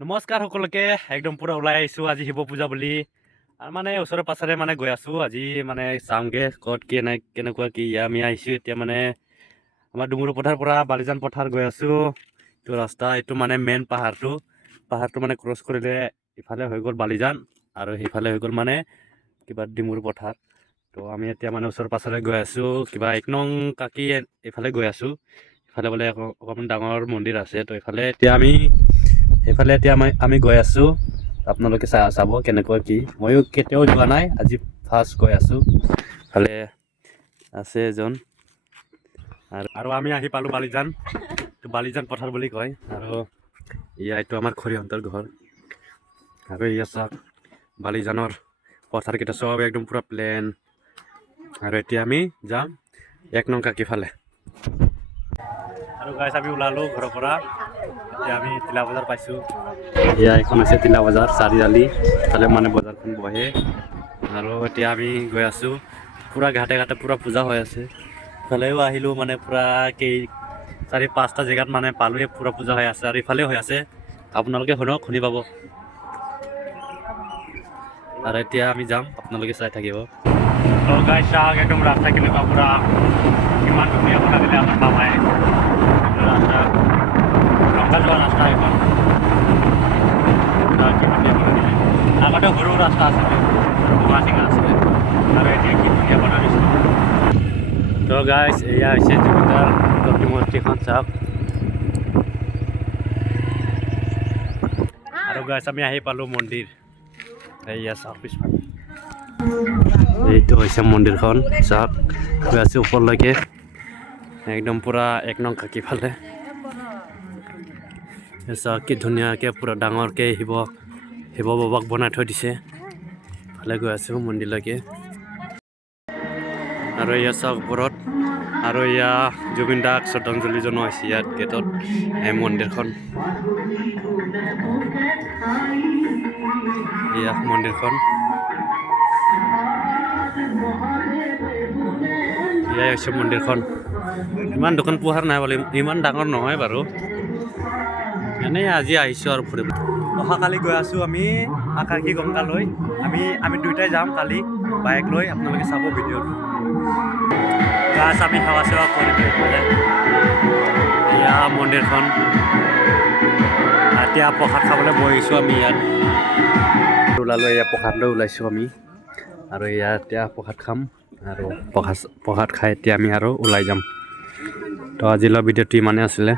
নমস্কাৰ সকলোকে একদম পুৰা ওলাই আহিছোঁ আজি শিৱ পূজা বুলি আৰু মানে ওচৰে পাছৰে মানে গৈ আছোঁ আজি মানে চাওঁগে ক'ত কেনেকুৱা কি আমি আহিছোঁ এতিয়া মানে আমাৰ ডুমুৰু পথাৰ পৰা বালিজান পথাৰ গৈ আছোঁ। এইটো ৰাস্তা এইটো মানে মেইন পাহাৰটো মানে ক্ৰছ কৰিলে ইফালে হৈ গ'ল বালিজান আৰু সিফালে হৈ গ'ল মানে কিবা ডুমুৰু পথাৰ। তো আমি এতিয়া মানে ওচৰে পাছৰে গৈ আছোঁ কিবা 1 নং কাকি এইফালে গৈ আছোঁ। ইফালে বোলে অকণমান ডাঙৰ মন্দিৰ আছে তো সেইফালে এতিয়া আমি গৈ আছোঁ। আপোনালোকে চাব কেনেকুৱা কি ময়ো কেতিয়াও যোৱা নাই আজি ফাৰ্ষ্ট গৈ আছোঁ। ফালে আছে এজন আৰু আমি আহি পালোঁ বালিজান পথাৰ বুলি কয় আৰু এইটো আমাৰ খুৰীহঁতৰ ঘৰ আৰু চাওক বালিজানৰ পথাৰকেইটা চব একদম পুৰা প্লেন আৰু এতিয়া আমি যাম 1 নং কাকি ফালে আৰু গাইছ আমি ওলালোঁ ঘৰৰ পৰা। এতিয়া আমি তিলা বজাৰ পাইছোঁ। এখন আছে তিলা বজাৰ চাৰিআলি তাতে মানে বজাৰখন বহে আৰু এতিয়া আমি গৈ আছোঁ পুৰা ঘাটে পুৰা পূজা হৈ আছে। ইফালেও আহিলোঁ মানে পুৰা 4-5টা জেগাত মানে পালোঁৱে পুৰা পূজা হৈ আছে আৰু ইফালেও হৈ আছে। আপোনালোকে শুনি পাব আৰু এতিয়া আমি যাম আপোনালোকে চাই থাকিব। গাইছ চাওক একদম ৰাস্তা কেনেকুৱা পুৰা কিমান ধুনীয়া বনাই দিলে আমাৰ মামাই ৰাস্তা ৰংঘা যোৱা ৰাস্তা এখন কি ধুনীয়া বনাই দিলে। আগতে সৰু ৰাস্তা আছিলে ভঙা চিঙা আছিলে আৰু এতিয়া কি ধুনীয়া বনাই দিছে। তো গাইছ এয়া হৈছে জুবিনদাৰ প্ৰতিমূৰ্তিখন চাওক আৰু গাইছ আমি আহি পালোঁ মন্দিৰ। এয়া চাওক পিছফালে এইটো হৈছে মন্দিৰখন চাওক গৈ আছে ওপৰলৈকে একদম পুৰা 1 নং কাকি ফালে চাওক কি ধুনীয়াকৈ পুৰা ডাঙৰকৈ শিৱ বাবাক বনাই থৈ দিছে। ফালে গৈ আছোঁ মন্দিৰলৈকে আৰু এয়া চাওক ওপৰত আৰু এয়া জুবিন দাক শ্ৰদ্ধাঞ্জলি জনোৱা হৈছে ইয়াত গেটত এই মন্দিৰখন। এয়া মন্দিৰখন এয়াই হৈছে মন্দিৰখন। ইমান দোকান পোহাৰ নাই বুলি ইমান ডাঙৰ নহয় বাৰু এনেই আজি আহিছোঁ আৰু ফুৰিব। অহাকালি গৈ আছোঁ আমি আকাশী গংগালৈ আমি দুয়োটাই যাম কালি বাইক লৈ আপোনালোকে চাব ভিডিঅ'টো। গাছ আমি সেৱা চেৱা কৰিম এয়া মন্দিৰখন। এতিয়া প্ৰসাদ খাবলৈ বহিছোঁ আমি ইয়াত ওলালোঁ এয়া প্ৰসাদ লৈ ওলাইছোঁ আমি আৰু ইয়াত এতিয়া প্ৰসাদ খাম আৰু প্ৰসাদ খাই এতিয়া আমি আৰু ওলাই যাম। তো আজিলৈ ভিডিঅ'টো ইমানেই আছিলে।